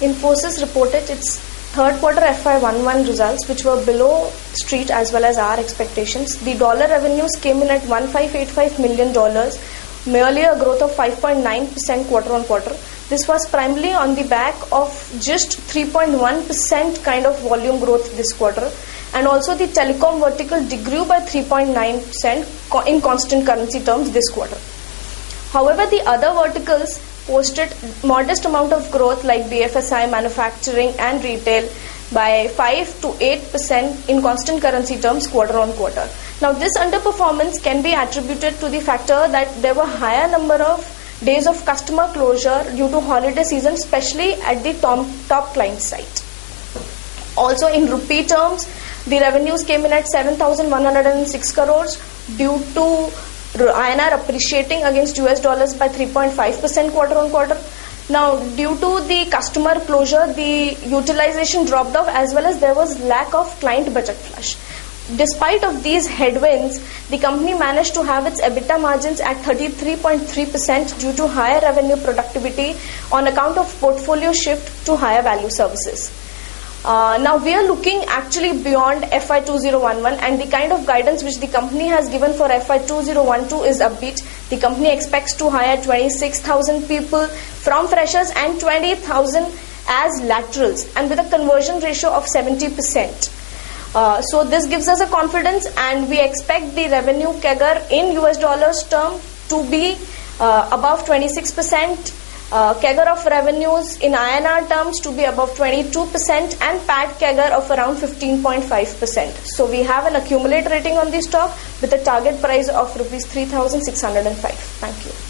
Infosys reported its third quarter FY11 results, which were below street as well as our expectations. The dollar revenues came in at $1,585 million, merely a growth of 5.9% quarter on quarter. This was primarily on the back of just 3.1% kind of volume growth this quarter. And also the telecom vertical degrew by 3.9% in constant currency terms this quarter. However, the other verticals posted modest amount of growth like BFSI, manufacturing and retail by 5 to 8% in constant currency terms quarter on quarter. Now this underperformance can be attributed to the factor that there were higher number of days of customer closure due to holiday season, especially at the top client site. Also in rupee terms, the revenues came in at 7,106 crores due to INR appreciating against US dollars by 3.5% quarter on quarter. Now, due to the customer closure, the utilization dropped off as well as there was lack of client budget flush. Despite of these headwinds, the company managed to have its EBITDA margins at 33.3% due to higher revenue productivity on account of portfolio shift to higher value services. Now we are looking actually beyond FY 2011 and the kind of guidance which the company has given for FY 2012 is upbeat. The company expects to hire 26,000 people from freshers and 20,000 as laterals and with a conversion ratio of 70%. So this gives us a confidence and we expect the revenue CAGR in US dollars term to be above 26%. CAGR of revenues in INR terms to be above 22% and PAT CAGR of around 15.5%. So we have an accumulate rating on this stock with a target price of rupees 3,605. Thank you.